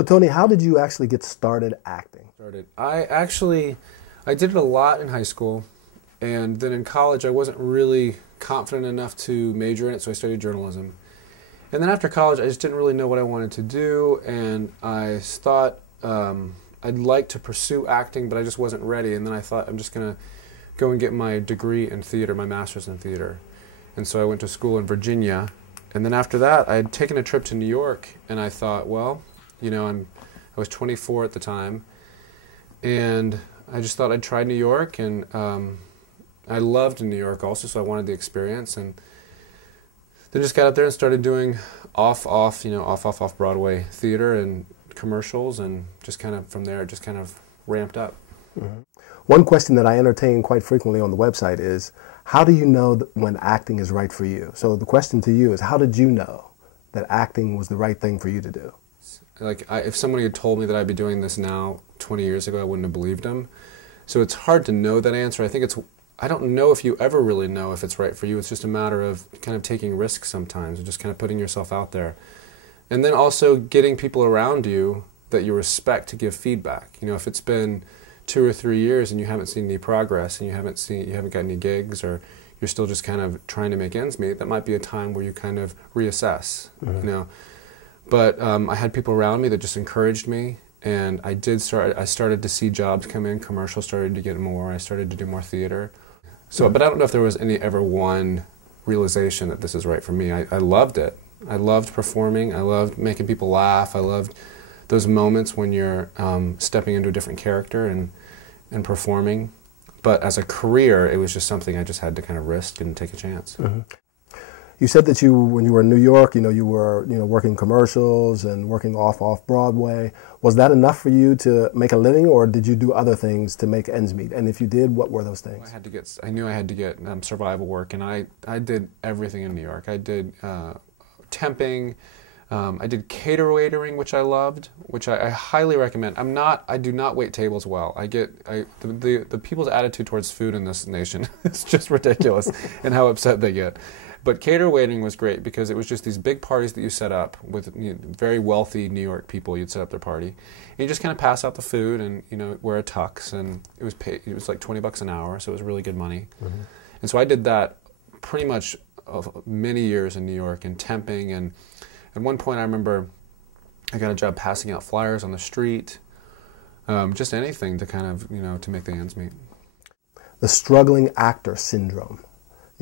So Tony, how did you actually get started acting? I did it a lot in high school, and then in college I wasn't really confident enough to major in it, so I studied journalism. And then after college I just didn't really know what I wanted to do, and I thought I'd like to pursue acting, but I just wasn't ready. And then I thought I'm just going to go and get my degree in theater, my master's in theater. And so I went to school in Virginia, and then after that I had taken a trip to New York, and I thought, well, you know, I was 24 at the time, and I just thought I'd try New York, and I loved New York also, so I wanted the experience, and then just got up there and started doing off Broadway theater and commercials, and just kind of from there it just kind of ramped up. Mm-hmm. One question that I entertain quite frequently on the website is, how do you know when acting is right for you? So the question to you is, how did you know that acting was the right thing for you to do? Like, if somebody had told me that I'd be doing this now 20 years ago, I wouldn't have believed them. So it's hard to know that answer. I don't know if you ever really know if it's right for you. It's just a matter of kind of taking risks sometimes and just kind of putting yourself out there. And then also getting people around you that you respect to give feedback. You know, if it's been 2 or 3 years and you haven't seen any progress, and you haven't got any gigs, or you're still just kind of trying to make ends meet, that might be a time where you kind of reassess. Mm-hmm. You know. But I had people around me that just encouraged me, and I started to see jobs come in, commercials started to get more, I started to do more theater. So, but I don't know if there was ever one realization that this is right for me. I loved it. I loved performing, I loved making people laugh, I loved those moments when you're stepping into a different character and performing. But as a career, it was just something I just had to kind of risk and take a chance. Mm-hmm. You said that when you were in New York, you were working commercials and working off Broadway. Was that enough for you to make a living, or did you do other things to make ends meet? And if you did, what were those things? I knew I had to get survival work, and I did everything in New York. I did temping, I did cater waitering, which I loved, which I highly recommend. I do not wait tables well. The people's attitude towards food in this nation is just ridiculous, and how upset they get. But cater waiting was great because it was just these big parties that you set up with very wealthy New York people. You'd set up their party, and you just kind of pass out the food and wear a tux, and it was like $20 an hour, so it was really good money. Mm-hmm. And so I did that pretty much many years in New York, and temping, and at one point I remember I got a job passing out flyers on the street, just anything to kind of to make the ends meet. The struggling actor syndrome.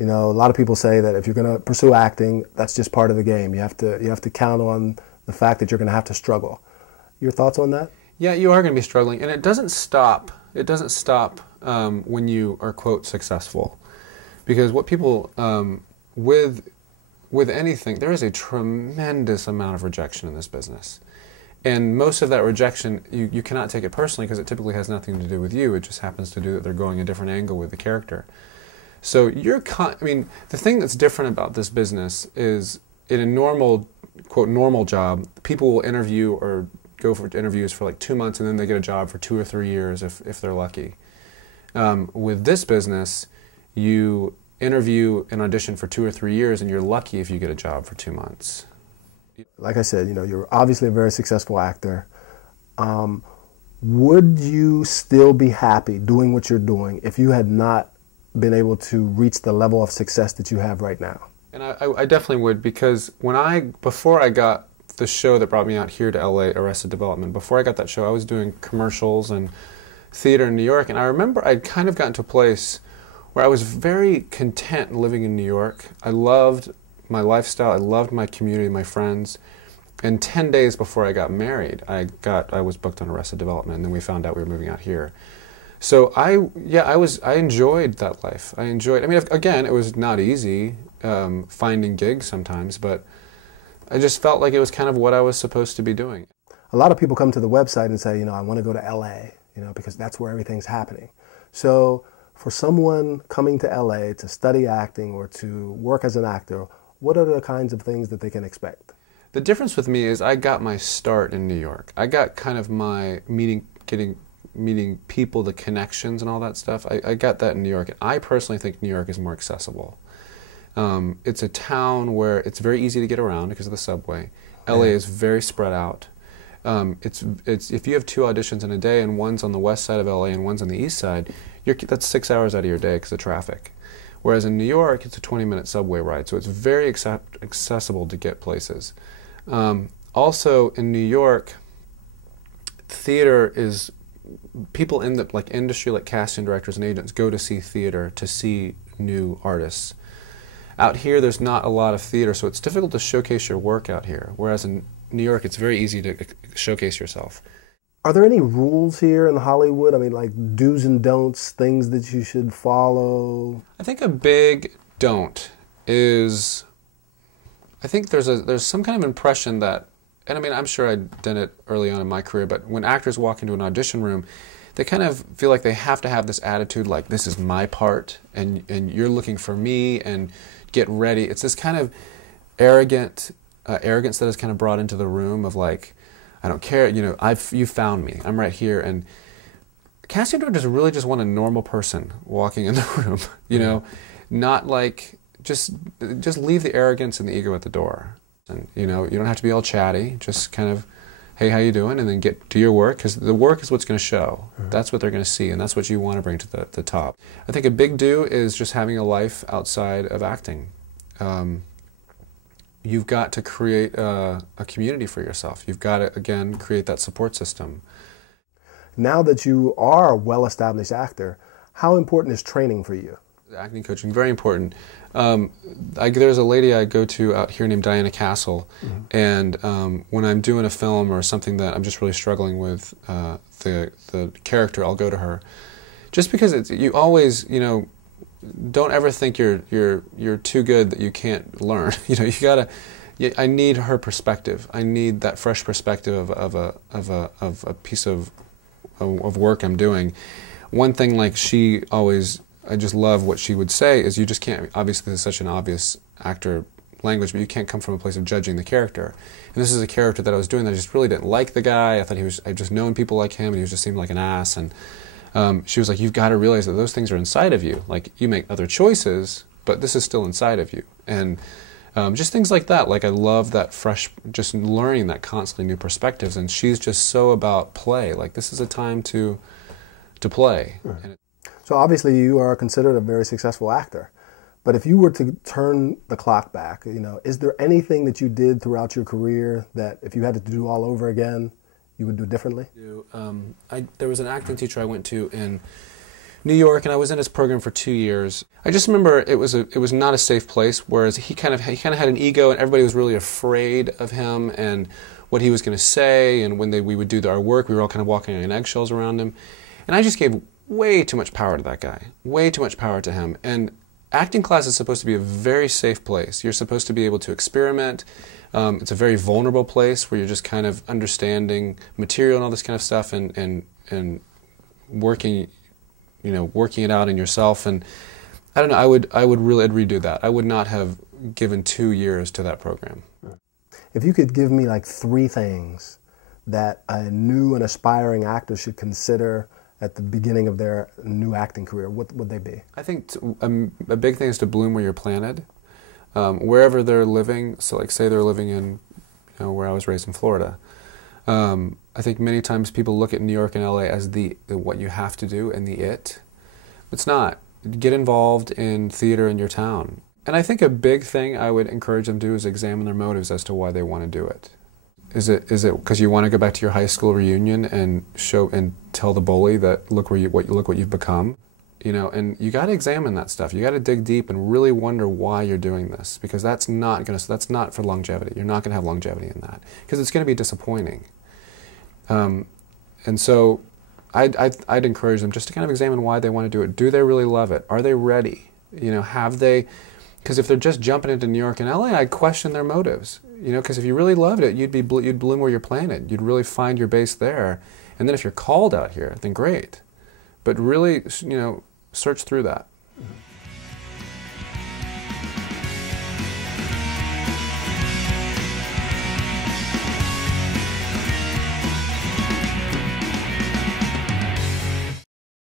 A lot of people say that if you're going to pursue acting, that's just part of the game. You have to count on the fact that you're going to have to struggle. Your thoughts on that? Yeah, you are going to be struggling, and it doesn't stop. It doesn't stop when you are, quote, successful, because what people with anything, there is a tremendous amount of rejection in this business, and most of that rejection you cannot take it personally because it typically has nothing to do with you. It just happens to do that they're going a different angle with the character. So the thing that's different about this business is, in a normal, quote, normal job, people will interview or go for interviews for like 2 months, and then they get a job for 2 or 3 years if they're lucky. With this business, you interview and audition for 2 or 3 years, and you're lucky if you get a job for 2 months. Like I said, you're obviously a very successful actor. Would you still be happy doing what you're doing if you had not been able to reach the level of success that you have right now? And I definitely would, because before I got the show that brought me out here to LA, Arrested Development, before I got that show, I was doing commercials and theater in New York, and I remember I'd kind of gotten to a place where I was very content living in New York. I loved my lifestyle, I loved my community, my friends, and 10 days before I got married, I was booked on Arrested Development, and then we found out we were moving out here. So I enjoyed that life. I mean, again, it was not easy finding gigs sometimes, but I just felt like it was kind of what I was supposed to be doing. A lot of people come to the website and say, I want to go to LA, because that's where everything's happening. So for someone coming to LA to study acting or to work as an actor, what are the kinds of things that they can expect? The difference with me is I got my start in New York. I got kind of my meeting people, the connections and all that stuff. I got that in New York. I personally think New York is more accessible. It's a town where it's very easy to get around because of the subway. LA is very spread out. It's if you have 2 auditions in a day and one's on the west side of LA and one's on the east side, that's 6 hours out of your day because of traffic. Whereas in New York, it's a 20-minute subway ride, so it's very accessible to get places. Also in New York, theater is, people in the industry, like casting directors and agents, go to see theater to see new artists. Out here, there's not a lot of theater, so it's difficult to showcase your work out here. Whereas in New York, it's very easy to showcase yourself. Are there any rules here in Hollywood? I mean, like do's and don'ts, things that you should follow? I think a big don't is, I think there's some kind of impression that, and I mean, I'm sure I did it early on in my career, but when actors walk into an audition room, they kind of feel like they have to have this attitude like, this is my part, and you're looking for me, and get ready. It's this kind of arrogance that is kind of brought into the room of like, I don't care, you know, you found me, I'm right here. And casting directors really just want a normal person walking in the room, you know, not like, just leave the arrogance and the ego at the door. And, you know, you don't have to be all chatty, just kind of, hey, how you doing? And then do your work, because the work is what's going to show. That's what they're going to see, and that's what you want to bring to the top. I think a big do is just having a life outside of acting. You've got to create a community for yourself. You've got to, again, create that support system. Now that you are a well-established actor, how important is training for you? Acting coaching, very important. There's a lady I go to out here named Diana Castle, and when I'm doing a film or something that I'm just really struggling with the character, I'll go to her. Just because you always, you know, don't ever think you're too good that you can't learn. You know, you gotta. I need her perspective. I need that fresh perspective of a piece of work I'm doing. One thing, like, she always, I just love what she would say is, you just can't, obviously this is such an obvious actor language, but you can't come from a place of judging the character. And this is a character that I was doing that I just really didn't like the guy. I thought I'd just known people like him, and he just seemed like an ass. And she was like, you've got to realize that those things are inside of you. Like, you make other choices, but this is still inside of you. And just things like that. Like, I love that fresh, just learning that constantly new perspectives. And she's just so about play. Like, this is a time to play. And so obviously you are considered a very successful actor. But if you were to turn the clock back, you know, is there anything that you did throughout your career that if you had to do all over again, you would do differently? There was an acting teacher I went to in New York, and I was in his program for 2 years. I just remember it was not a safe place, whereas he kind of had an ego, and everybody was really afraid of him and what he was going to say. And when we would do our work, we were all kind of walking on eggshells around him. And I just gave way too much power to that guy, way too much power to him. And acting class is supposed to be a very safe place. You're supposed to be able to experiment. It's a very vulnerable place where you're just kind of understanding material and all this kind of stuff, and working, you know, working it out in yourself. And I don't know, I'd redo that. I would not have given 2 years to that program. If you could give me like 3 things that a new and aspiring actor should consider at the beginning of their new acting career, what would they be? I think a big thing is to bloom where you're planted. Wherever they're living, so like say they're living in, you know, where I was raised in Florida. I think many times people look at New York and LA as the what you have to do and the it. It's not. Get involved in theater in your town. And I think a big thing I would encourage them to do is examine their motives as to why they want to do it. Is it because you want to go back to your high school reunion and show and tell the bully that look what you've become, you know? And you got to examine that stuff. You got to dig deep and really wonder why you're doing this, because that's not for longevity. You're not going to have longevity in that because it's going to be disappointing. And so I'd encourage them just to kind of examine why they want to do it. Do they really love it? Are they ready? You know, have they? Because if they're just jumping into New York and LA, I'd question their motives. You know, because if you really loved it, you'd bloom where you're planted. You'd really find your base there. And then if you're called out here, then great. But really, you know, search through that.